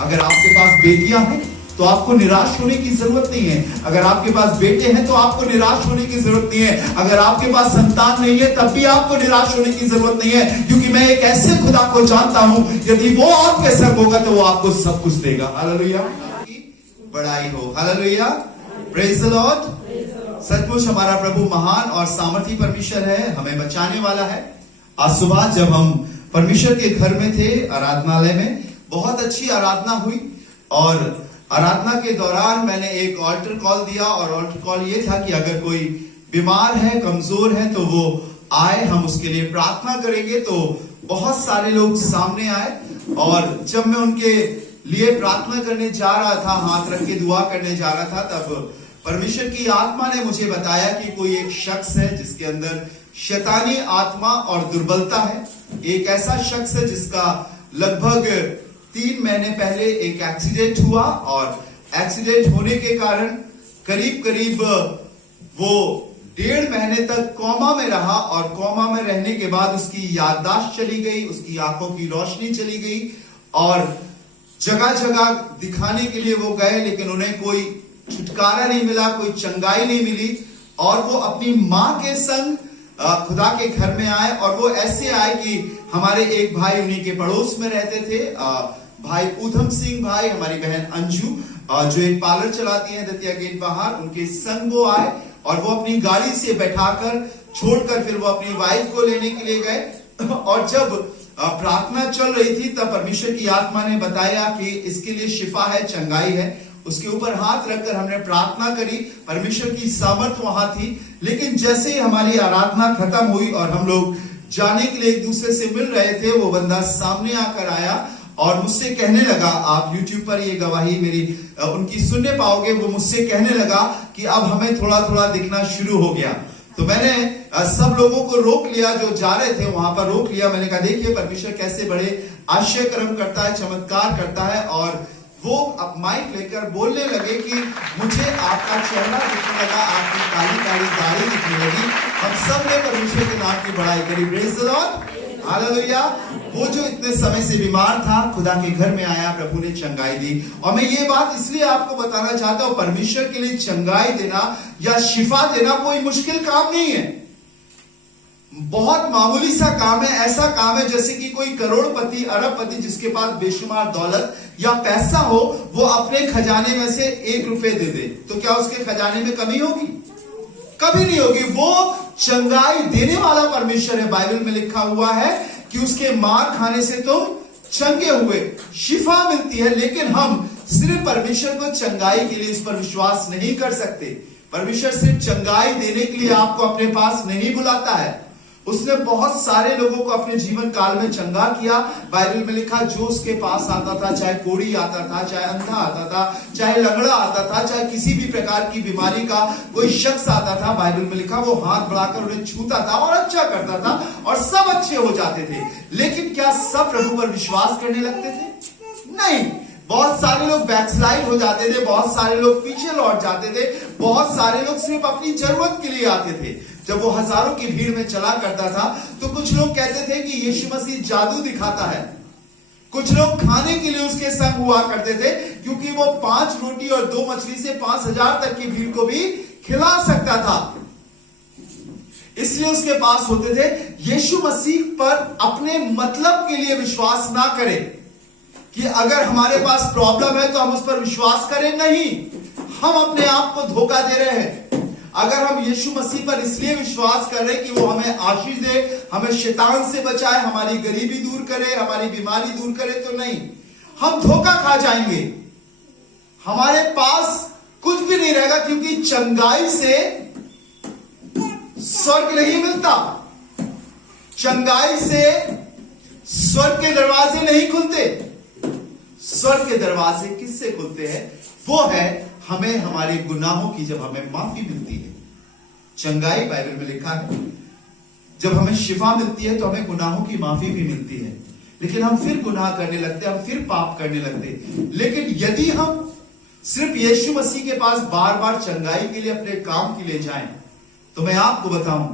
अगर आपके पास बेटियां हैं तो आपको निराश होने की जरूरत नहीं है। अगर आपके पास बेटे हैं तो आपको निराश होने की जरूरत नहीं है। अगर आपके पास संतान नहीं है तब भी आपको निराश होने की जरूरत नहीं है, क्योंकि मैं एक ऐसे खुदा को जानता हूं, यदि वो आपके संग होगा तो वो आपको सब कुछ देगा। हालेलुया, बड़ाई हो। Hallelujah, praise the Lord. सचमुच हमारा प्रभु महान और सामर्थी परमेश्वर है, हमें बचाने वाला है। आज सुबह जब हम परमेश्वर के घर में थे, आराधनालय में, बहुत अच्छी आराधना हुई और आराधना के दौरान मैंने एक ऑल्टर कॉल दिया और ऑल्टर कॉल ये था कि अगर कोई बीमार है, कमजोर है तो वो आए, हम उसके लिए प्रार्थना करेंगे। तो बहुत सारे लोग सामने आए और जब मैं उनके लिए प्रार्थना करने जा रहा था, हाथ रख के दुआ करने जा रहा था, तब परमेश्वर की आत्मा ने मुझे बताया कि कोई एक शख्स है जिसके अंदर शैतानी आत्मा और दुर्बलता है। एक ऐसा शख्स है जिसका लगभग 3 महीने पहले एक एक्सीडेंट हुआ और एक्सीडेंट होने के कारण करीब करीब वो 1.5 महीने तक कोमा में रहा और कोमा में रहने के बाद उसकी याददाश्त चली गई, उसकी आंखों की रोशनी चली गई और जगह जगह दिखाने के लिए वो गए, लेकिन उन्हें कोई छुटकारा नहीं मिला, कोई चंगाई नहीं मिली। और वो अपनी मां के संग खुदा के घर में आए और वो ऐसे आए कि हमारे एक भाई उन्हीं के पड़ोस में रहते थे, भाई ऊधम सिंह भाई, हमारी बहन अंजू जो एक पार्लर चलाती हैं दतिया गेट बाहर, उनके संग वो आए और वो अपनी गाड़ी से बैठाकर छोड़कर फिर वो अपनी वाइफ को लेने के लिए गए। और जब प्रार्थना चल रही थी तब परमेश्वर की आत्मा ने बताया कि इसके लिए शिफा है, चंगाई है। उसके ऊपर हाथ रखकर हमने प्रार्थना करी, परमेश्वर की सामर्थ वहां थी। लेकिन जैसे ही हमारी आराधना खत्म हुई और हम लोग जाने के लिए एक दूसरे से मिल रहे थे, वो बंदा सामने आकर आया और मुझसे कहने लगा, आप YouTube पर ये गवाही मेरी उनकी सुनने पाओगे, वो मुझसे कहने लगा कि अब हमें थोड़ा थोड़ा दिखना शुरू हो गया। तो मैंने सब लोगों को रोक लिया, जो जा रहे थे वहां पर रोक लिया। मैंने कहा देखिए परमेश्वर कैसे बड़े आश्चर्य कर्म करता है, चमत्कार करता है। और वो अब माइक लेकर बोलने लगे कि मुझे आपका चेहरा दिखने लगा, आपकी काली काली दाढ़ी दिखने लगी। हम सब ने परमेश्वर के नाम की बड़ाई करी। Praise the Lord, hallelujah. वो जो इतने समय से बीमार था, खुदा के घर में आया, प्रभु ने चंगाई दी। और मैं ये बात इसलिए आपको बताना चाहता हूं, परमेश्वर के लिए चंगाई देना या शिफा देना कोई मुश्किल काम नहीं है, बहुत मामूली सा काम है। ऐसा काम है जैसे कि कोई करोड़पति, अरबपति जिसके पास बेशुमार दौलत या पैसा हो, वो अपने खजाने में से 1 रुपए दे दे, तो क्या उसके खजाने में कमी होगी? कभी नहीं होगी। वो चंगाई देने वाला परमेश्वर है। बाइबल में लिखा हुआ है कि उसके मार खाने से तुम चंगे हुए, शिफा मिलती है। लेकिन हम सिर्फ परमेश्वर को चंगाई के लिए उस पर विश्वास नहीं कर सकते। परमेश्वर सिर्फ चंगाई देने के लिए आपको अपने पास नहीं बुलाता है। उसने बहुत सारे लोगों को अपने जीवन काल में चंगा किया। बाइबल में लिखा, जो उसके पास आता था, चाहे कोढ़ी आता था, चाहे अंधा आता था, चाहे लंगड़ा आता था, चाहे किसी भी प्रकार की बीमारी का कोई शख्स आता था, बाइबल में लिखा वो हाथ बढ़ाकर उन्हें छूता था और अच्छा करता था और सब अच्छे हो जाते थे। लेकिन क्या सब प्रभु पर विश्वास करने लगते थे? नहीं। बहुत सारे लोग बैकस्लाइड हो जाते थे, बहुत सारे लोग पीछे लौट जाते थे, बहुत सारे लोग सिर्फ अपनी जरूरत के लिए आते थे। जब वो हजारों की भीड़ में चला करता था तो कुछ लोग कहते थे कि यीशु मसीह जादू दिखाता है। कुछ लोग खाने के लिए उसके संग हुआ करते थे, क्योंकि वो 5 रोटी और 2 मछली से 5000 तक की भीड़ को भी खिला सकता था, इसलिए उसके पास होते थे। यीशु मसीह पर अपने मतलब के लिए विश्वास ना करें कि अगर हमारे पास प्रॉब्लम है तो हम उस पर विश्वास करें। नहीं, हम अपने आप को धोखा दे रहे हैं। अगर हम यीशु मसीह पर इसलिए विश्वास कर रहे हैं कि वो हमें आशीष दे, हमें शैतान से बचाए, हमारी गरीबी दूर करे, हमारी बीमारी दूर करे, तो नहीं, हम धोखा खा जाएंगे। हमारे पास कुछ भी नहीं रहेगा, क्योंकि चंगाई से स्वर्ग नहीं मिलता। चंगाई से स्वर्ग के दरवाजे नहीं खुलते। स्वर्ग के दरवाजे किससे खुलते हैं? वो है हमें हमारे गुनाहों की जब हमें माफी मिलती है। चंगाई बाइबल में लिखा है, जब हमें शिफा मिलती है तो हमें गुनाहों की माफी भी मिलती है। लेकिन हम फिर गुनाह करने लगते हैं, हम फिर पाप करने लगते हैं। लेकिन यदि हम सिर्फ यीशु मसीह के पास बार बार चंगाई के लिए, अपने काम के लिए जाएं, तो मैं आपको बताऊं,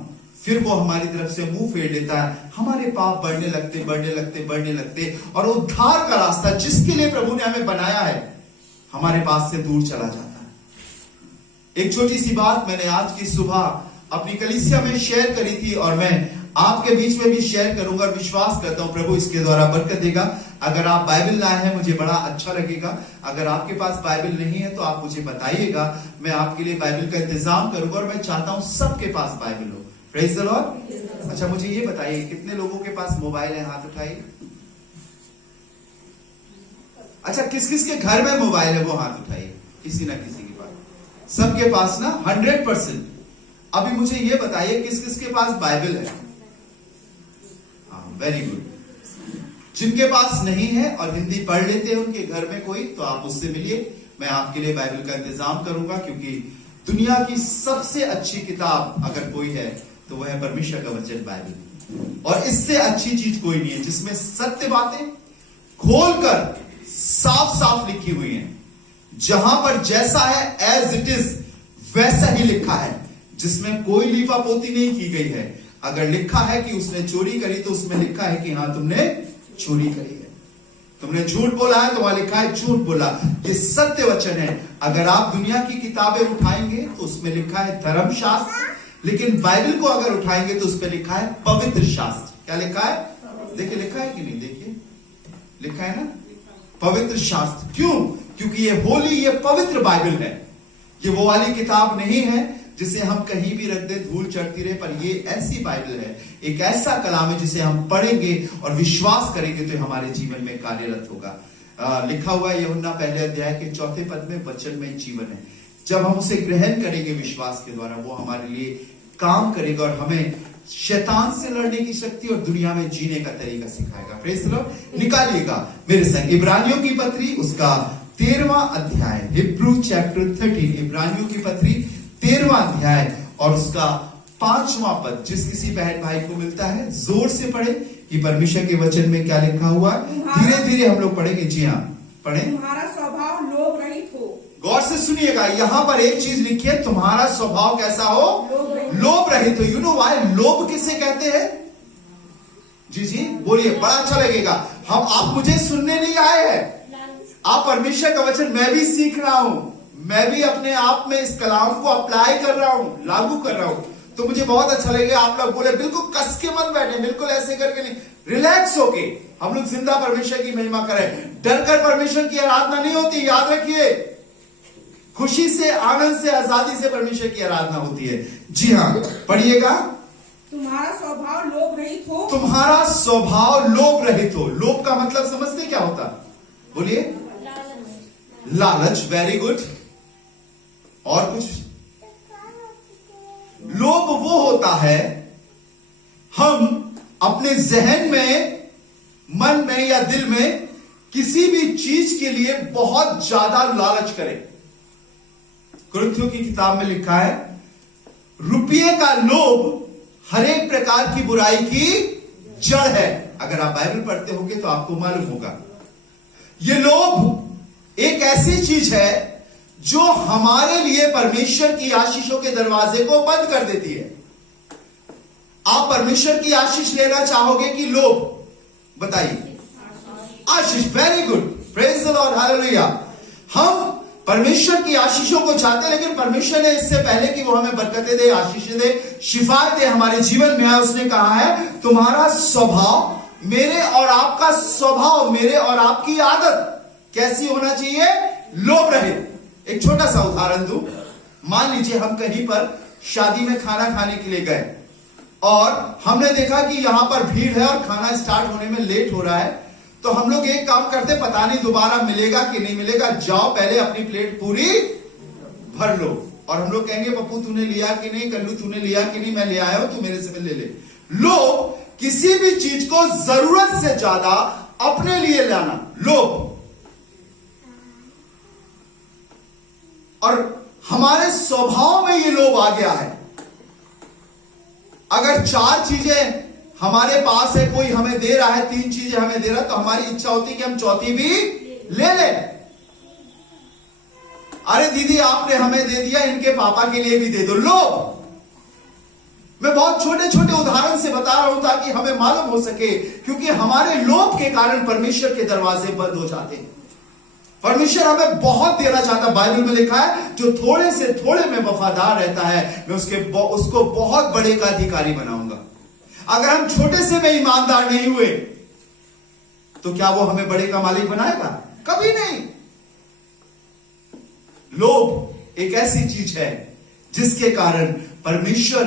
फिर वो हमारी तरफ से मुंह फेर लेता है, हमारे पाप बढ़ने लगते और उद्धार का रास्ता जिसके लिए प्रभु ने हमें बनाया है हमारे पास से दूर चला जाता है। एक छोटी सी बात मैंने आज की सुबह अपनी कलीसिया में शेयर करी थी और मैं आपके बीच में भी शेयर करूंगा और विश्वास करता हूं प्रभु इसके द्वारा बरकत देगा। अगर आप बाइबल लाए हैं मुझे बड़ा अच्छा लगेगा, अगर आपके पास बाइबल नहीं है तो आप मुझे बताइएगा, मैं आपके लिए बाइबल का इंतजाम करूंगा और मैं चाहता हूं सबके पास बाइबल हो। Praise the Lord. अच्छा मुझे ये बताइए कितने लोगों के पास मोबाइल है, हाथ उठाइए। अच्छा किस किस के घर में मोबाइल है वो हाथ उठाइए, किसी ना किसी के पास, सबके पास ना 100%। अभी मुझे ये बताइए किस किस के पास बाइबल है। हाँ वेरी गुड। जिनके पास नहीं है और हिंदी पढ़ लेते हैं उनके घर में कोई, तो आप उससे मिलिए, मैं आपके लिए बाइबल का इंतजाम करूंगा, क्योंकि दुनिया की सबसे अच्छी किताब अगर कोई है तो वह है परमेश्वर का वचन बाइबल। और इससे अच्छी चीज कोई नहीं है जिसमें सत्य बातें खोलकर साफ साफ लिखी हुई हैं, जहां पर जैसा है एज इट इज वैसा ही लिखा है, जिसमें कोई लीपापोती नहीं की गई है। अगर लिखा है कि उसने चोरी करी तो उसमें लिखा है कि हाँ तुमने चोरी करी है, तुमने झूठ बोला है तो वहां लिखा है झूठ बोला। ये सत्य वचन है। अगर आप दुनिया की किताबें उठाएंगे तो उसमें लिखा है धर्मशास्त्र, लेकिन बाइबल को अगर उठाएंगे तो उसमें लिखा है पवित्र शास्त्र। क्या लिखा है? देखिए लिखा है कि नहीं, देखिए लिखा है ना पवित्र शास्त्र। क्यों? क्योंकि ये होली, ये पवित्र बाइबल है। ये वो वाली किताब नहीं है जिसे हम कहीं भी रख दे धूल चढ़ती रहे, पर ये ऐसी बाइबल है, एक ऐसा कलाम है जिसे हम पढ़ेंगे और विश्वास करेंगे तो हमारे जीवन में कार्यरत होगा। लिखा हुआ है यूहन्ना पहले अध्याय के 4 पद में, वचन में जीवन है। जब हम उसे ग्रहण करेंगे विश्वास के द्वारा, वो हमारे लिए काम करेगा और हमें शैतान से लड़ने की शक्ति और दुनिया में जीने का तरीका सिखाएगा। Praise the Lord. निकालिएगा मेरे संग इब्रानियों की पत्री, उसका 13वां अध्याय, हिब्रू चैप्टर 13, इब्रानियों की पत्री 13वां अध्याय और उसका 5वां पद। जिस किसी बहन भाई को मिलता है जोर से पढ़े कि परमेश्वर के वचन में क्या लिखा हुआ है। धीरे धीरे हम लोग पढ़ेंगे। जी हाँ पढ़े। तुम्हारा स्वभाव लोभ रहित हो। गौर से सुनिएगा, यहां पर एक चीज लिखी है, तुम्हारा स्वभाव कैसा हो? लोभ रहित हो। यू नो व्हाई लोभ किसे कहते हैं? जी जी बोलिए, बड़ा अच्छा लगेगा। आप मुझे सुनने नहीं आए हैं, आप परमेश्वर का वचन मैं भी सीख रहा हूं, मैं भी अपने आप में इस कलाम को अप्लाई कर रहा हूं, लागू कर रहा हूं। तो मुझे बहुत अच्छा लगेगा आप लोग बोले, बिल्कुल कस के मत बैठे, बिल्कुल ऐसे करके नहीं, रिलैक्स होके हम लोग जिंदा परमेश्वर की महिमा करें। डर कर परमेश्वर की आराधना नहीं होती, याद रखिए। खुशी से, आनंद से, आजादी से परमेश्वर की आराधना होती है। जी हाँ पढ़िएगा। तुम्हारा स्वभाव लोभ रहित हो। तुम्हारा स्वभाव लोभ रहित हो। लोभ का मतलब समझते क्या होता? बोलिए। लालच। Very good. और कुछ? लोभ वो होता है हम अपने जहन में, मन में या दिल में किसी भी चीज के लिए बहुत ज्यादा लालच करें। कुरिन्थियों की किताब में लिखा है, रुपये का लोभ हर एक प्रकार की बुराई की जड़ है। अगर आप बाइबल पढ़ते होंगे तो आपको मालूम होगा। यह लोभ एक ऐसी चीज है जो हमारे लिए परमेश्वर की आशीषों के दरवाजे को बंद कर देती है। आप परमेश्वर की आशीष लेना चाहोगे कि लोभ? बताइए। आशीष। Very good. Praise the Lord. Hallelujah. हम परमेश्वर की आशीषों को चाहते हैं, लेकिन परमेश्वर ने इससे पहले कि वो हमें बरकतें दे, आशीषें दे, शिफायत दे हमारे जीवन में आए, उसने कहा है तुम्हारा स्वभाव, मेरे और आपका स्वभाव, मेरे और आपकी आदत कैसी होना चाहिए? लोभ रहित। एक छोटा सा उदाहरण दूं। मान लीजिए हम कहीं पर शादी में खाना खाने के लिए गए और हमने देखा कि यहां पर भीड़ है और खाना स्टार्ट होने में लेट हो रहा है, तो हम लोग एक काम करते, पता नहीं दोबारा मिलेगा कि नहीं मिलेगा, जाओ पहले अपनी प्लेट पूरी भर लो। और हम लोग कहेंगे पप्पू तूने लिया कि नहीं, कल्लू तूने लिया कि नहीं, मैं ले आया हूं, तू मेरे से ले ले। लोभ किसी भी चीज को जरूरत से ज्यादा अपने लिए लाना, लोभ। और हमारे स्वभाव में ये लोभ आ गया है। अगर 4 चीजें हमारे पास है, कोई हमें दे रहा है, 3 चीजें हमें दे रहा है, तो हमारी इच्छा होती है कि हम चौथी भी ले ले। अरे दीदी आपने हमें दे दिया, इनके पापा के लिए भी दे दो। लोभ। मैं बहुत छोटे छोटे उदाहरण से बता रहा हूं ताकि हमें मालूम हो सके, क्योंकि हमारे लोभ के कारण परमेश्वर के दरवाजे बंद हो जाते हैं। परमेश्वर हमें बहुत देना चाहता है। बाइबल में लिखा है जो थोड़े से थोड़े में वफादार रहता है मैं उसको बहुत बड़े का अधिकारी बनाऊंगा। अगर हम छोटे से में ईमानदार नहीं हुए तो क्या वो हमें बड़े का मालिक बनाएगा? कभी नहीं। लोभ एक ऐसी चीज है जिसके कारण परमेश्वर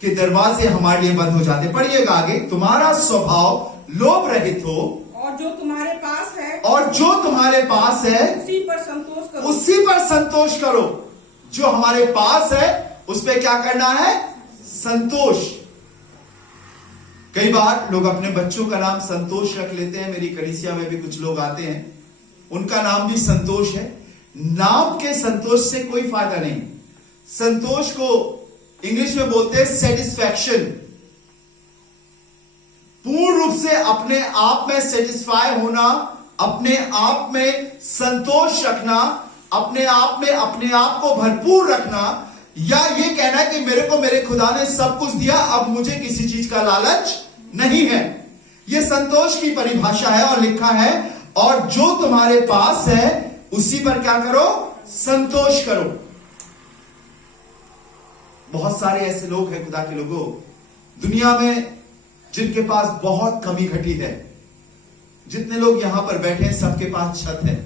के दरवाजे हमारे लिए बंद हो जाते। पढ़िएगा आगे, तुम्हारा स्वभाव लोभ रहित हो और जो तुम्हारे पास है उसी पर संतोष करो। उसी पर संतोष करो। जो हमारे पास है उस पर क्या करना है? संतोष। कई बार लोग अपने बच्चों का नाम संतोष रख लेते हैं। मेरी कलीसिया में भी कुछ लोग आते हैं, उनका नाम भी संतोष है। नाम के संतोष से कोई फायदा नहीं। संतोष को इंग्लिश में बोलते हैं सेटिस्फैक्शन। पूर्ण रूप से अपने आप में सेटिस्फाई होना, अपने आप में संतोष रखना, अपने आप में अपने आप को भरपूर रखना, या ये कहना कि मेरे को मेरे खुदा ने सब कुछ दिया, अब मुझे किसी चीज का लालच नहीं है। यह संतोष की परिभाषा है। और लिखा है और जो तुम्हारे पास है उसी पर क्या करो? संतोष करो। बहुत सारे ऐसे लोग हैं खुदा के लोगों दुनिया में जिनके पास बहुत कमी घटी है। जितने लोग यहां पर बैठे हैं सबके पास छत है,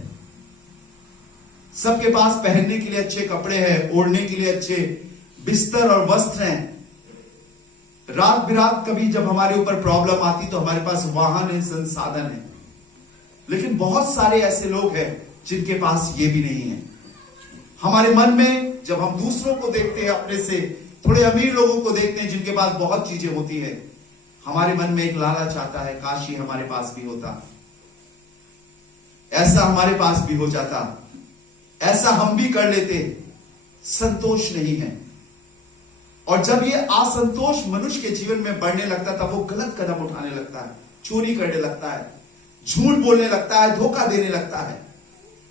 सबके पास पहनने के लिए अच्छे कपड़े हैं, ओढ़ने के लिए अच्छे बिस्तर और वस्त्र हैं। रात बिरात कभी जब हमारे ऊपर प्रॉब्लम आती तो हमारे पास वाहन है, संसाधन है। लेकिन बहुत सारे ऐसे लोग हैं जिनके पास ये भी नहीं है। हमारे मन में जब हम दूसरों को देखते हैं, अपने से थोड़े अमीर लोगों को देखते हैं जिनके पास बहुत चीजें होती है, हमारे मन में एक लालच आता है, काश ही हमारे पास भी होता, ऐसा हमारे पास भी हो जाता, ऐसा हम भी कर लेते। संतोष नहीं है। और जब ये असंतोष मनुष्य के जीवन में बढ़ने लगता तब वो गलत कदम उठाने लगता है, चोरी करने लगता है, झूठ बोलने लगता है, धोखा देने लगता है।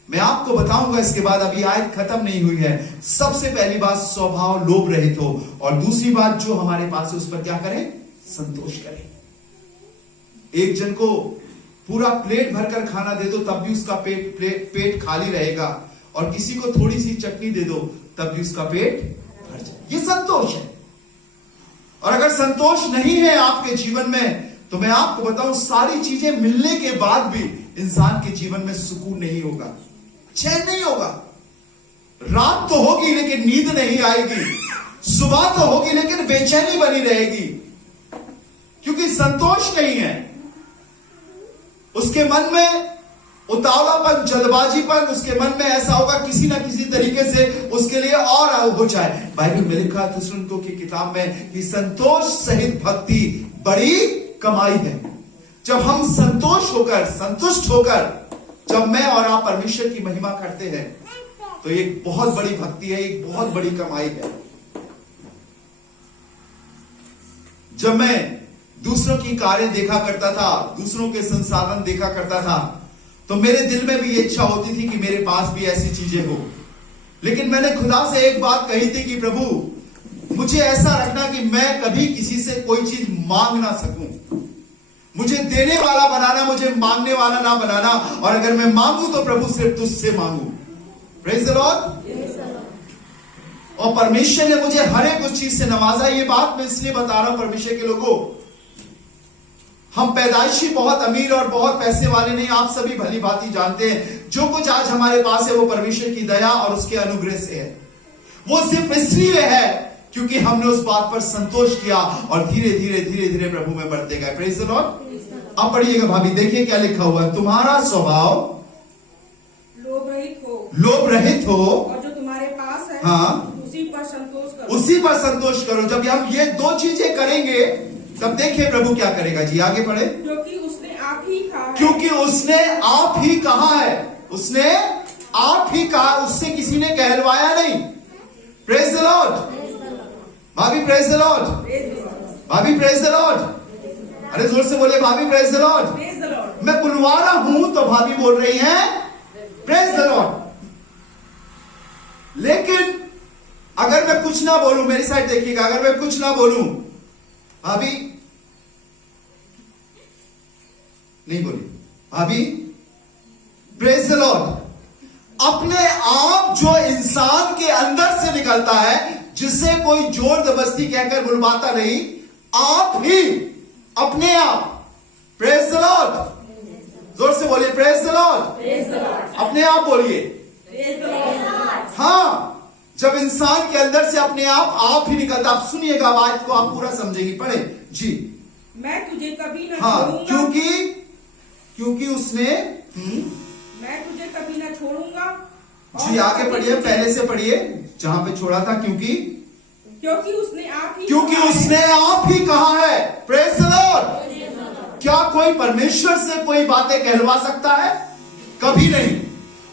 मैं आपको बताऊंगा इसके बाद, अभी आयत खत्म नहीं हुई है। सबसे पहली बात स्वभाव लोभ रहित हो, और दूसरी बात जो हमारे पास है उस पर क्या करें? संतोष करें। एक जन को पूरा प्लेट भरकर खाना दे दो तब भी उसका पेट खाली रहेगा, और किसी को थोड़ी सी चटनी दे दो तब भी उसका पेट भर जाए। ये संतोष है। और अगर संतोष नहीं है आपके जीवन में तो मैं आपको बताऊं, सारी चीजें मिलने के बाद भी इंसान के जीवन में सुकून नहीं होगा, चैन नहीं होगा। रात तो होगी लेकिन नींद नहीं आएगी, सुबह तो होगी लेकिन बेचैनी बनी रहेगी, क्योंकि संतोष नहीं है। उसके मन में उतावलापन, जल्दबाजीपन, उसके मन में ऐसा होगा किसी ना किसी तरीके से उसके लिए और हो जाए। बाइबल में लिखा है थिस्सलुनीकियों की किताब में कि संतोष सहित भक्ति बड़ी कमाई है। जब हम संतोष होकर, संतुष्ट होकर जब मैं और आप परमेश्वर की महिमा करते हैं तो एक बहुत बड़ी भक्ति है, एक बहुत बड़ी कमाई है। जब मैं दूसरों की कार्य देखा करता था, दूसरों के संसाधन देखा करता था, तो मेरे दिल में भी ये इच्छा होती थी कि मेरे पास भी ऐसी चीजें हो। लेकिन मैंने खुदा से एक बात कही थी कि प्रभु मुझे ऐसा रखना कि मैं कभी किसी से कोई चीज मांग ना सकूं। मुझे देने वाला बनाना, मुझे मांगने वाला ना बनाना। और अगर मैं मांगू तो प्रभु सिर्फ तुझसे मांगू। Praise the Lord. और परमेश्वर ने मुझे हर एक उस चीज से नवाजा। ये बात मैं इसलिए बता रहा हूं परमेश्वर के लोगों, हम पैदाइशी बहुत अमीर और बहुत पैसे वाले नहीं, आप सभी भली भांति जानते हैं। जो कुछ आज हमारे पास है वो परमेश्वर की दया और उसके अनुग्रह से है। वो सिर्फ इसलिए है क्योंकि हमने उस बात पर संतोष किया और धीरे धीरे धीरे धीरे प्रभु में बढ़ते गए। Praise the Lord. अब पढ़िएगा भाभी, देखिए क्या लिखा हुआ है। तुम्हारा स्वभाव लोभ रहित हो, लोभ रहित हो, और जो तुम्हारे पास है हाँ, उसी पर संतोष करो। उसी पर संतोष करो। जब हम ये दो चीजें करेंगे तब देखिए प्रभु क्या करेगा। जी आगे पढ़े। क्योंकि उसने आप ही कहा है, क्योंकि उसने आप ही कहा है, उसने आप ही कहा, उससे किसी ने कहलवाया नहीं। Praise the Lord. भाभी प्रेज द लॉर्ड। भाभी प्रेज द लॉर्ड। अरे जोर से बोले भाभी प्रेज द लॉर्ड। मैं बुलवा रहा हूं तो भाभी बोल रही हैं प्रेज द लॉर्ड। लेकिन अगर मैं कुछ ना बोलूं, मेरी साइड देखिएगा, अगर मैं कुछ ना बोलूं भाभी नहीं बोली, भाभी प्रेज द लॉर्ड। अपने आप जो इंसान के अंदर से निकलता है, जिसे कोई जोर जबरदस्ती कहकर बुलवाता नहीं, आप ही अपने आप, प्रेज द लॉर्ड, जोर से बोलिए प्रेज द लॉर्ड, अपने आप बोलिए। हाँ, जब इंसान के अंदर से अपने आप ही निकलता। आप सुनिएगा, बात को आप पूरा समझेंगे, पढ़े जी। मैं तुझे कभी न हाँ, छोड़ूंगा, क्योंकि उसने मैं तुझे कभी न छोड़ूंगा। जी आगे पढ़िए, पहले से पढ़िए जहां पे छोड़ा था। क्योंकि उसने आप ही कहा है। Praise the Lord. क्या कोई परमेश्वर से कोई बातें कहलवा सकता है? कभी नहीं।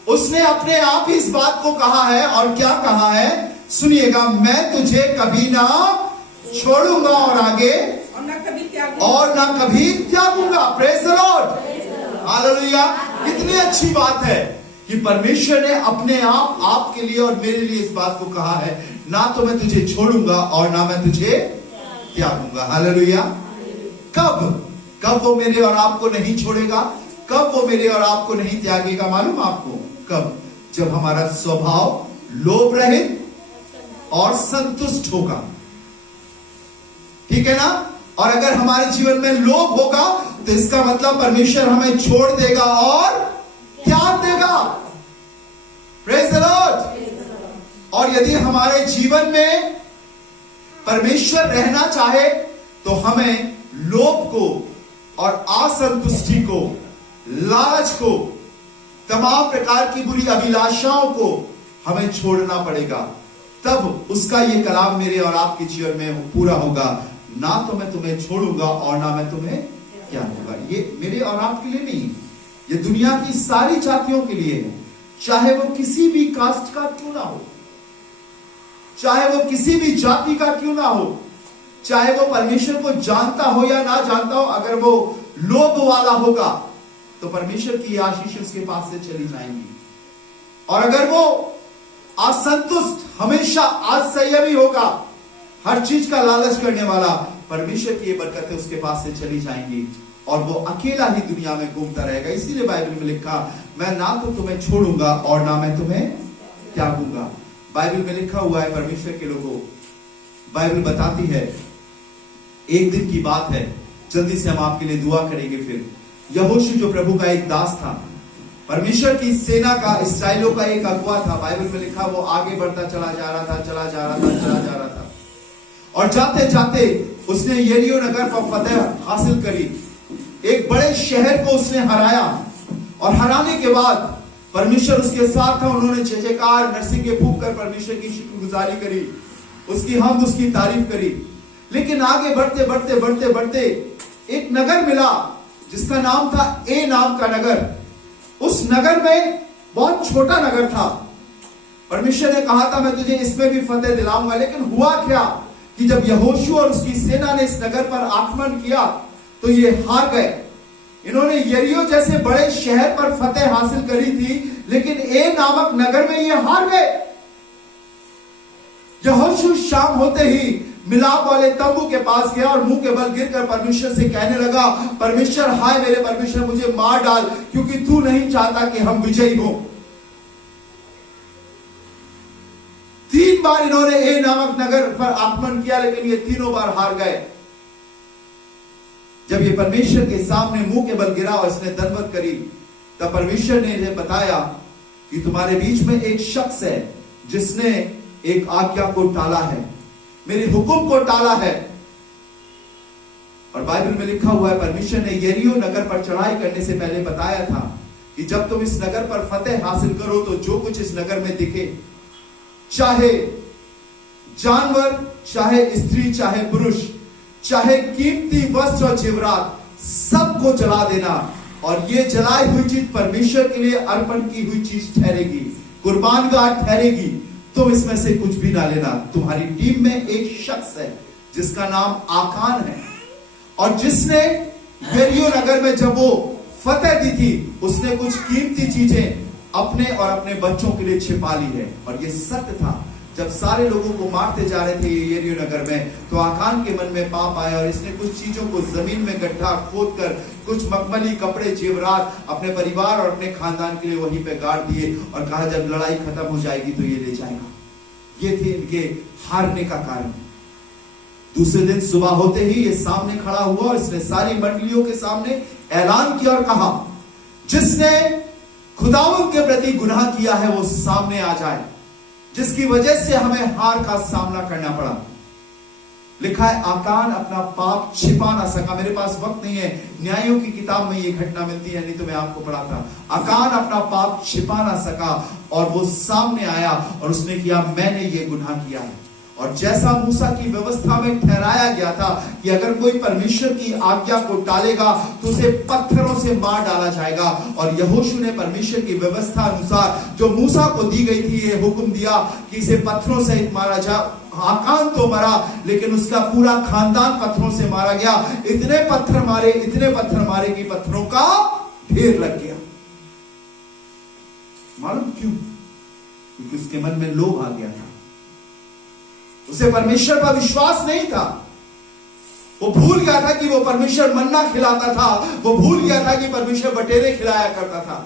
उसने अपने आप ही इस बात को कहा है। और क्या कहा है? सुनिएगा, मैं तुझे कभी ना छोड़ूंगा और आगे और ना कभी त्यागूंगा। Praise the Lord, hallelujah. कितनी अच्छी बात है कि परमेश्वर ने अपने आप आपके लिए और मेरे लिए इस बात को कहा है, ना तो मैं तुझे छोड़ूंगा और ना मैं तुझे त्यागूंगा। हालेलुया। कब वो मेरे और आपको नहीं छोड़ेगा? कब वो मेरे और आपको नहीं त्यागेगा? मालूम आपको कब? जब हमारा स्वभाव लोभ रहित और संतुष्ट होगा। ठीक है ना? और अगर हमारे जीवन में लोभ होगा तो इसका मतलब परमेश्वर हमें छोड़ देगा और त्याग देगा। Praise the Lord. और यदि हमारे जीवन में परमेश्वर रहना चाहे तो हमें लोभ को और असंतुष्टि को, लालच को, तमाम प्रकार की बुरी अभिलाषाओं को हमें छोड़ना पड़ेगा। तब उसका ये कलाम मेरे और आपके जीवन में पूरा होगा। ना तो मैं तुम्हें छोड़ूंगा और ना मैं तुम्हें त्यागूंगा। ये मेरे और आपके लिए नहीं, ये दुनिया की सारी जातियों के लिए है। चाहे वो किसी भी कास्ट का क्यों ना हो, चाहे वो किसी भी जाति का क्यों ना हो, चाहे वो परमेश्वर को जानता हो या ना जानता हो, अगर वो लोभ वाला होगा तो परमेश्वर की आशीष उसके पास से चली जाएंगी। और अगर वो असंतुष्ट, हमेशा असंयमी होगा, हर चीज का लालच करने वाला, परमेश्वर की ये बरकतें उसके पास से चली जाएंगी और वो अकेला ही दुनिया में घूमता रहेगा। इसीलिए बाइबल में लिखा, मैं ना तो तुम्हें छोड़ूंगा और ना मैं तुम्हें त्यागूंगा। बाइबल में लिखा हुआ है परमेश्वर के लोगों, बाइबल बताती है, एक दिन की बात है, जल्दी से हम आपके लिए दुआ करेंगे। फिर यहोशू जो प्रभु का एक दास था, परमेश्वर की सेना का, इस्राएलियों का एक अगुआ था। बाइबल में लिखा वो आगे बढ़ता चला जा रहा था और जाते जाते उसने यरीहो नगर पर फतह हासिल करी। एक बड़े शहर को उसने हराया और हराने के बाद परमेश्वर उसके साथ था। उन्होंने जय जयकार, नरसिंगे फूंक कर परमेश्वर की शुक्रगुजारी करी, उसकी हमद, उसकी तारीफ करी। लेकिन आगे बढ़ते एक नगर मिला जिसका नाम था ए नाम का नगर। उस नगर में, बहुत छोटा नगर था, परमेश्वर ने कहा था मैं तुझे इसमें भी फतेह दिलाऊंगा। लेकिन हुआ क्या कि जब यहोशू और उसकी सेना ने इस नगर पर आक्रमण किया तो ये हार गए। इन्होंने यरीहो जैसे बड़े शहर पर फतेह हासिल करी थी, लेकिन ए नामक नगर में ये हार गए। यहोशू शाम होते ही मिलाप वाले तंबू के पास गया और मुंह के बल गिरकर परमेश्वर से कहने लगा, परमेश्वर, हाय मेरे परमेश्वर, मुझे मार डाल, क्योंकि तू नहीं चाहता कि हम विजयी हो। 3 बार इन्होंने ए नामक नगर पर आक्रमण किया, लेकिन ये तीनों बार हार गए। जब ये परमेश्वर के सामने मुंह के बल गिरा और इसने दंडवत करी, तब परमेश्वर ने इन्हें बताया कि तुम्हारे बीच में एक शख्स है जिसने एक आज्ञा को टाला है, मेरे हुक्म को टाला है। और बाइबल में लिखा हुआ है, परमेश्वर ने यरीहो नगर पर चढ़ाई करने से पहले बताया था कि जब तुम इस नगर पर फतेह हासिल करो तो जो कुछ इस नगर में दिखे, चाहे जानवर, चाहे स्त्री, चाहे पुरुष, चाहे कीमती वस्त्र और जेवरात, सबको जला देना। और ये जलाई हुई चीज परमेश्वर के लिए अर्पण की हुई चीज ठहरेगी, कुर्बान गाह ठहरेगी। तुम इसमें से कुछ भी ना लेना। तुम्हारी टीम में एक शख्स है जिसका नाम आकान है, और जिसने यरीहो नगर में जब वो फतेह दी थी, उसने कुछ कीमती चीजें अपने और अपने बच्चों के लिए छिपा ली है। और ये सत्य था। जब सारे लोगों को मारते जा रहे थे यरीहो नगर में, तो आकान के मन में पाप आया और इसने कुछ चीजों को जमीन में गड्ढा खोद कर कुछ मखमली कपड़े जेवरात अपने परिवार और अपने खानदान के लिए वहीं पे गाड़ दिए और कहा जब लड़ाई खत्म हो जाएगी तो ये ले जाएगा। ये थे इनके हारने का कारण। दूसरे दिन सुबह होते ही ये सामने खड़ा हुआ और इसने सारी मंडलियों के सामने ऐलान किया और कहा, जिसने खुदावंद के प्रति गुनाह किया है वो सामने आ जाए, जिसकी वजह से हमें हार का सामना करना पड़ा। लिखा है आकान अपना पाप छिपा ना सका। मेरे पास वक्त नहीं है, न्यायों की किताब में ये घटना मिलती है, नहीं तो मैं आपको पढ़ाता। आकान अपना पाप छिपा ना सका और वो सामने आया और उसने किया, मैंने ये गुनाह किया है। और जैसा मूसा की व्यवस्था में ठहराया गया था कि अगर कोई परमेश्वर की आज्ञा को टालेगा तो उसे पत्थरों से मार डाला जाएगा, और यहोशू ने परमेश्वर की व्यवस्था अनुसार जो मूसा को दी गई थी ये हुक्म दिया कि इसे पत्थरों से मारा जाए। आकान तो मरा लेकिन उसका पूरा खानदान पत्थरों से मारा गया। इतने पत्थर मारे कि पत्थरों का ढेर लग गया। मालूम क्यों? क्योंकि उसके मन में लोभ आ गया था, उसे परमेश्वर पर विश्वास नहीं था। वो भूल गया था कि वो परमेश्वर मन्ना खिलाता था, वो भूल गया था कि परमेश्वर बटेरे खिलाया करता था,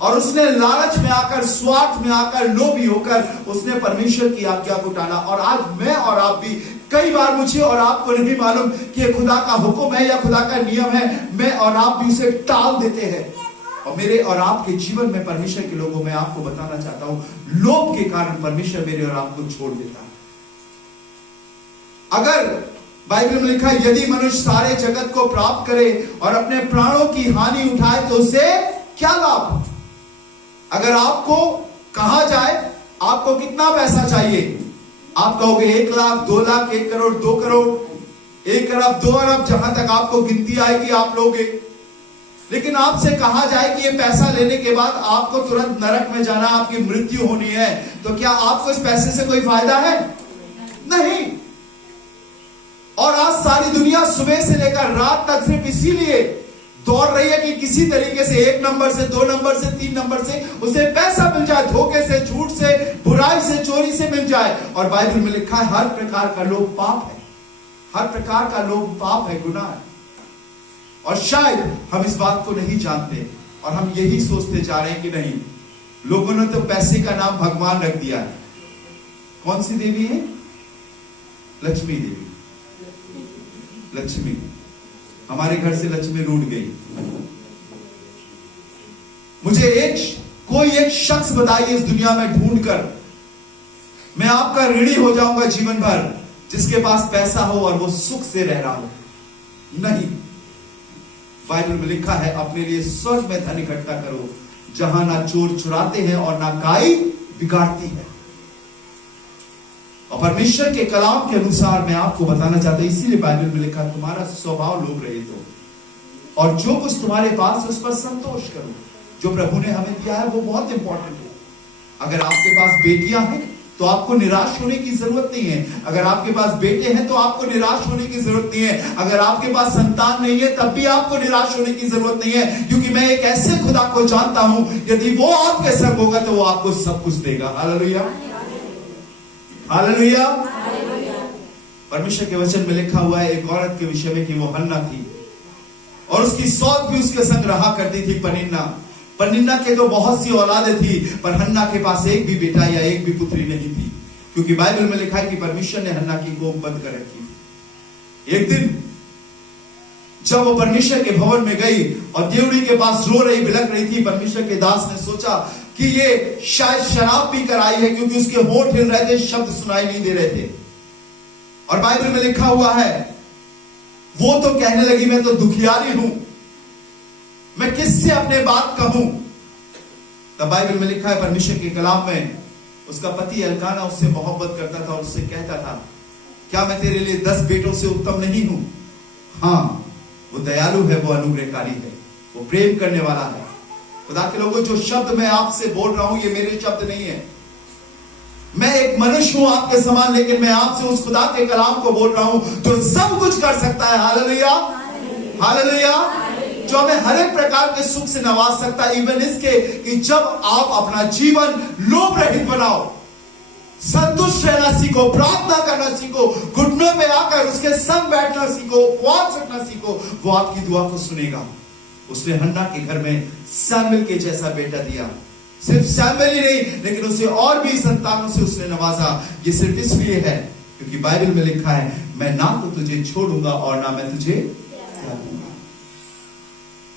और उसने लालच में आकर, स्वार्थ में आकर, लोभी होकर उसने परमेश्वर की आज्ञा को टाला। और आज मैं और आप भी कई बार, मुझे और आपको नहीं मालूम कि ये खुदा का हुक्म है या खुदा का नियम है, मैं और आप भी उसे टाल देते हैं। और मेरे और आपके जीवन में परमेश्वर के लोगों में आपको बताना चाहता हूं, लोभ के कारण परमेश्वर मेरे और आपको छोड़ देता है। अगर बाइबल में लिखा है यदि मनुष्य सारे जगत को प्राप्त करे और अपने प्राणों की हानि उठाए तो उसे क्या लाभ? अगर आपको कहा जाए आपको कितना पैसा चाहिए, आप कहोगे 1 लाख, 2 लाख, 1 करोड़, 2 करोड़, 1 अरब, 2 अरब, जहां तक आपको गिनती आएगी आप लोगे। लेकिन आपसे कहा जाए कि ये पैसा लेने के बाद आपको तुरंत नरक में जाना, आपकी मृत्यु होनी है, तो क्या आपको इस पैसे से कोई फायदा है? नहीं। और आज सारी दुनिया सुबह से लेकर रात तक सिर्फ इसीलिए दौड़ रही है कि किसी तरीके से 1 नंबर से, 2 नंबर से, 3 नंबर से उसे पैसा मिल जाए, धोखे से, झूठ से, बुराई से, चोरी से मिल जाए। और बाइबल में लिखा है हर प्रकार का लोभ पाप है, हर प्रकार का लोभ पाप है, गुनाह है। और शायद हम इस बात को नहीं जानते और हम यही सोचते जा रहे हैं कि नहीं, लोगों ने तो पैसे का नाम भगवान रख दिया है। कौन सी देवी है? लक्ष्मी देवी। लक्ष्मी, हमारे घर से लक्ष्मी रूठ गई। मुझे कोई एक शख्स बताइए इस दुनिया में ढूंढकर, मैं आपका ऋणी हो जाऊंगा जीवन भर, जिसके पास पैसा हो और वो सुख से रह रहा हो। नहीं, बाइबल में लिखा है अपने लिए स्वर्ग में धन इकट्ठा करो, जहां ना चोर चुराते हैं और ना काई बिगाड़ती है। और परमेश्वर के कलाम के अनुसार मैं आपको बताना चाहता हूं, इसीलिए बाइबल में लिखा तुम्हारा स्वभाव लोभ रहित हो और जो कुछ तुम्हारे पास उस पर संतोष करो। जो प्रभु ने हमें दिया है वो बहुत इंपॉर्टेंट है। अगर आपके पास बेटियां हैं तो आपको निराश होने की जरूरत नहीं है। अगर आपके पास बेटे हैं तो आपको निराश होने की जरूरत नहीं है। अगर आपके पास संतान नहीं है तब भी आपको निराश होने की जरूरत नहीं है, क्योंकि मैं एक ऐसे खुदा को जानता हूं, यदि वो आपके संग होगा तो वो आपको सब कुछ देगा। Hallelujah, hallelujah. परमेश्वर के वचन में लिखा हुआ है एक औरत के विषय में कि वो हन्ना थी और उसकी सौत भी उसके संग रहा करती थी। पनिन्ना के तो बहुत सी औलादें थी, पर हन्ना के पास एक भी बेटा या एक भी पुत्री नहीं थी, क्योंकि बाइबल में लिखा है कि परमेश्वर ने हन्ना की गोद बंद कर रखी। एक दिन जब वो परमेश्वर के भवन में गई और देवड़ी के पास रो रही, बिलख रही थी, परमेश्वर के दास ने सोचा कि ये शायद शराब पी कर आई है, क्योंकि उसके होंठ हिल रहे थे, शब्द सुनाई नहीं दे रहे थे। और बाइबल में लिखा हुआ है वो तो कहने लगी मैं तो दुखियारी हूं, मैं किससे अपने बात कहूं। तब बाइबल में लिखा है परमेश्वर के कलाम में उसका पति एल्काना उससे मोहब्बत करता था और उससे कहता था क्या मैं तेरे लिए 10 बेटों से उत्तम नहीं हूं? हाँ, वो दयालु है, वो अनुग्रहकारी है, वो प्रेम करने वाला है। खुदा के लोगों, जो शब्द मैं आपसे बोल रहा हूं ये मेरे शब्द नहीं है। मैं एक मनुष्य हूं आपके समान, लेकिन मैं आपसे उस खुदा के कलाम को बोल रहा हूं जो सब कुछ कर सकता है। Hallelujah, hallelujah. जो हमें हर एक प्रकार के सुख से नवाज सकता है, इवन इसके कि जब आप अपना जीवन लोभ रहित बनाओ, संतुष्ट रहना सीखो, प्रार्थना करना सीखो, घुटनों पे आकर उसके संग बैठना सीखो, उपवास रखना सीखो, वो आपकी दुआ को सुनेगा। उसने हन्ना के घर में सैमुएल के जैसा बेटा दिया। सिर्फ सैमुएल ही नहीं, लेकिन उसे और भी संतानों से उसने नवाजा। ये सिर्फ इसलिए है क्योंकि बाइबल में लिखा है, मैं ना तो तुझे छोड़ूंगा और ना मैं तुझे त्यागूंगा।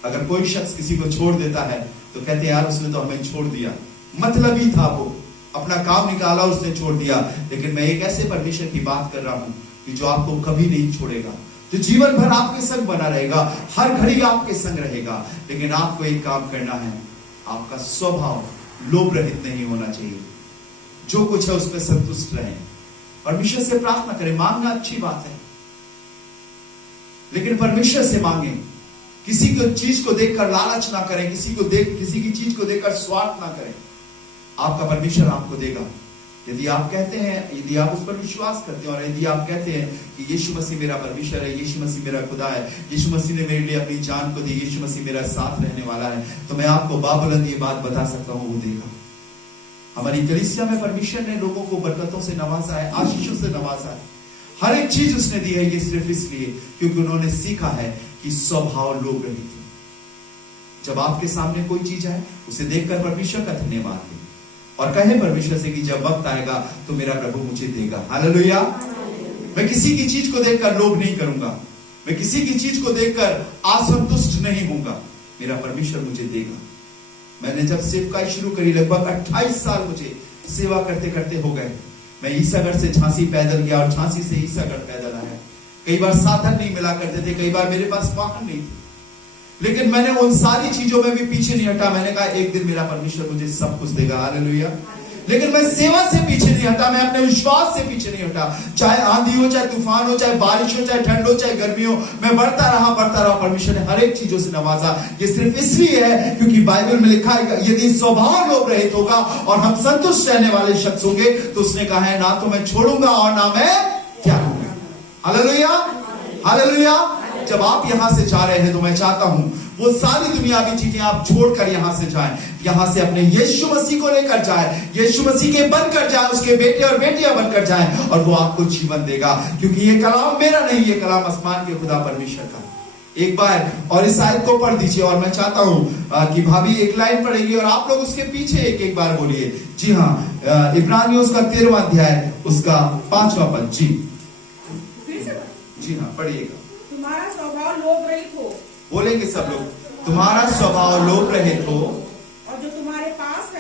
अगर कोई शख्स किसी को छोड़ देता है तो कहते हैं यार उसने तो हमें छोड़ दिया, मतलब ही था, वो अपना काम निकाला, उसने छोड़ दिया। लेकिन मैं एक ऐसे परमेश्वर की बात कर रहा हूं कि जो आपको कभी नहीं छोड़ेगा, जो जीवन भर आपके संग बना रहेगा, हर घड़ी आपके संग रहेगा। लेकिन आपको एक काम करना है, आपका स्वभाव लोभ रहित नहीं होना चाहिए। जो कुछ है उस पर संतुष्ट रहें, परमेश्वर से प्रार्थना करें। मांगना अच्छी बात है, लेकिन परमेश्वर से मांगे। किसी को चीज को देखकर लालच ना करें, किसी की चीज को देखकर स्वार्थ ना करें। आपका परमेश्वर आपको देगा यदि आप कहते हैं, यदि आप उस पर विश्वास करते हैं, और यदि आप कहते हैं कि यीशु मसीह मेरा परमेश्वर है, यीशु मसीह मेरा खुदा है, यीशु मसीह ने मेरे लिए अपनी जान को दी, यीशु मसीह मेरा साथ रहने वाला है, तो मैं आपको बाबुलंद ये बात बता सकता हूं, वो देगा। हमारी कलीसिया में परमेश्वर ने लोगों को बरकतों से नवाजा है, आशीषों से नवाजा है। हर एक चीज उसने दी है, ये सिर्फ इसलिए क्योंकि उन्होंने सीखा है कि स्वभाव लोभ रहित है। जब आपके सामने कोई चीज है, उसे देखकर परमेश्वर का धन्यवाद दें और कहे परमेश्वर से कि जब वक्त आएगा तो मेरा प्रभु मुझे देगा। हालेलुया। मैं किसी की चीज को देखकर लोभ नहीं करूंगा, मैं किसी की चीज को देखकर असंतुष्ट नहीं होऊंगा, मेरा परमेश्वर मुझे देगा। मैंने जब सेवकाई शुरू करी, लगभग 28 साल मुझे सेवा करते करते हो गए। मैं ईसागढ़ से झांसी पैदल गया और झांसी से ईसागढ़ पैदल आया। कई बार साधन नहीं मिला करते थे, कई बार मेरे पास वाहन नहीं थे, लेकिन मैंने उन सारी चीजों में भी पीछे नहीं हटा। मैंने कहा एक दिन मेरा परमेश्वर मुझे सब कुछ देगा। हालेलुया। लेकिन मैं सेवा से पीछे नहीं हटा, मैं अपने विश्वास से पीछे नहीं हटा। चाहे आंधी हो, चाहे तूफान हो, चाहे बारिश हो, चाहे ठंड हो, चाहे गर्मी हो, मैं बढ़ता रहा। परमेश्वर ने हर एक चीजों से नवाजा। ये सिर्फ इसलिए है क्योंकि बाइबल में लिखा है यदि स्वभाव लोभ रहित होगा और हम संतुष्ट रहने वाले शख्स होंगे, तो उसने कहा है ना तो मैं छोड़ूंगा और ना मैं त्यागूंगा। Hallelujah, hallelujah. जब आप यहां से जा रहे हैं तो मैं चाहता हूं वो सारी दुनियावी चीजें आप छोड़कर यहां से जाएं, यहां से अपने यीशु मसीह को लेकर जाएं, यीशु मसीह के बनकर जाएं, उसके बेटे और बेटियां बनकर जाएं, और वो आपको जीवन देगा। क्योंकि ये कलाम मेरा नहीं, ये कलाम आसमान के खुदा परमेश्वर का। एक बार और इस आयत को पढ़ दीजिए, और मैं चाहता हूं कि भाभी एक लाइन पढ़ेगी और आप लोग उसके पीछे एक बार बोलिए। जी हाँ, इब्रानियों का 13वां अध्याय उसका 5वां पद। जी हाँ, पढ़िएगा। तुम्हारा स्वभाव लोभ रहित हो, बोलेंगे सब लोग, तुम्हारा स्वभाव लोभ रहित हो, और जो तुम्हारे पास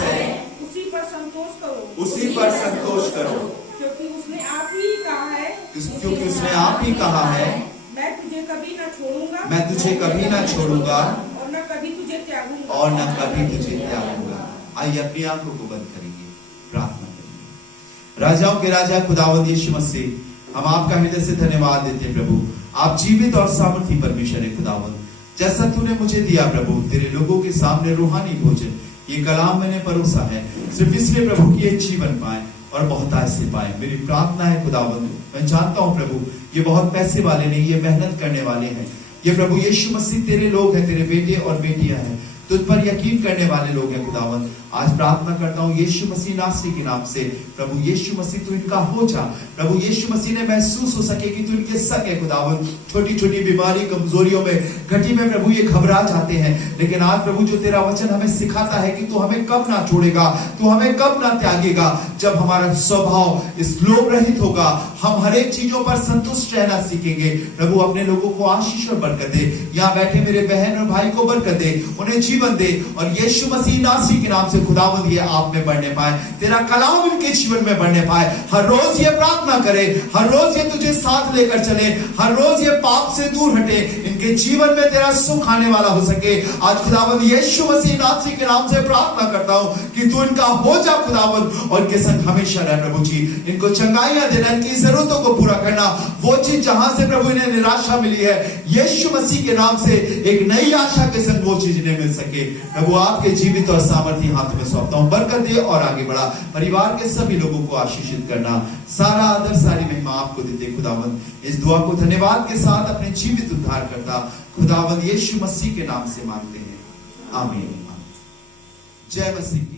है उसी पर संतोष करो, उसी पर संतोष करो, क्योंकि उसने आप ही कहा है, क्योंकि उसने आप ही कहा है, मैं तुझे कभी ना छोड़ूंगा, मैं तुझे कभी ना छोड़ूंगा, और न कभी तुझे त्यागूंगा, और न कभी तुझे त्यागूंगा। आइए अपनी आंखों को बंद करेंगे, प्रार्थना करेंगे। राजाओं के राजा खुदावंद यीशु मसीह, हम आपका हृदय से धन्यवाद देते हैं प्रभु। आप जीवित और सामर्थी परमेश्वर है खुदावंद। जैसा तूने मुझे दिया प्रभु, तेरे लोगों के सामने रूहानी भोजन, ये कलाम मैंने परोसा है सिर्फ इसलिए प्रभु कि ये जीवन पाए और बहुतायत से पाए। मेरी प्रार्थना है खुदावंद, मैं जानता हूं प्रभु ये बहुत पैसे वाले नहीं, ये मेहनत करने वाले हैं। ये प्रभु यीशु मसीह तेरे लोग हैं, तेरे बेटे और बेटियां हैं, तुझ पर यकीन करने वाले लोग हैं खुदावंद। आज प्रार्थना करता हूं यीशु मसीह नासरी के नाम से, प्रभु यीशु मसीह तू इनका हो जा। प्रभु यीशु मसीह ने महसूस हो सके कि तू इनके सक है खुदावंद। छोटी छोटी बीमारी कमजोरियों में घटी में प्रभु ये घबरा जाते हैं, लेकिन आज प्रभु जो तेरा वचन हमें सिखाता है कि तू हमें कब ना छोड़ेगा, तू हमें कब ना त्यागेगा। जब हमारा स्वभाव इस लोभ रहित होगा, हम हर एक चीजों पर संतुष्ट रहना सीखेंगे। प्रभु अपने लोगों को आशीष और बरकत दे, यहाँ बैठे मेरे बहन और भाई को बरकत दे, उन्हें जीवन दे, और यीशु मसीह नासरी के नाम से खुदावंद ये आप में बढ़ने पाए, तेरा कलाम इनके जीवन में बढ़ने पाए। हर रोज ये प्रार्थना करे, हर रोज ये तुझे साथ लेकर चले, हर रोज ये पाप से दूर हटे, इनके जीवन में तेरा सुख आने वाला हो सके। आज खुदावंद यीशु मसीह नासरी के नाम से प्रार्थना करता हूं कि तू इनका हो जा खुदावंद, और इनके संग हमेशा रह प्रभु जी। इनको चंगाइयां देना, इनकी जरूरतों को पूरा करना, वो चीज जहां से प्रभु इन्हें निराशा मिली है, यीशु मसीह के नाम से एक नई आशा के संग वो चीज इन्हें मिल सके। प्रभु आपके जीवित और सामर्थी हाथ में सौंपता हूं, बरकत दे और आगे बढ़ा। परिवार के सभी लोगों को आशीषित करना, सारा आदर सारी महिमा आपको देते खुदावंद। इस दुआ को धन्यवाद के साथ अपने जीवित उद्धार करता खुदावंद यीशु मसीह के नाम से मांगते हैं, आमीन। जय मसीह।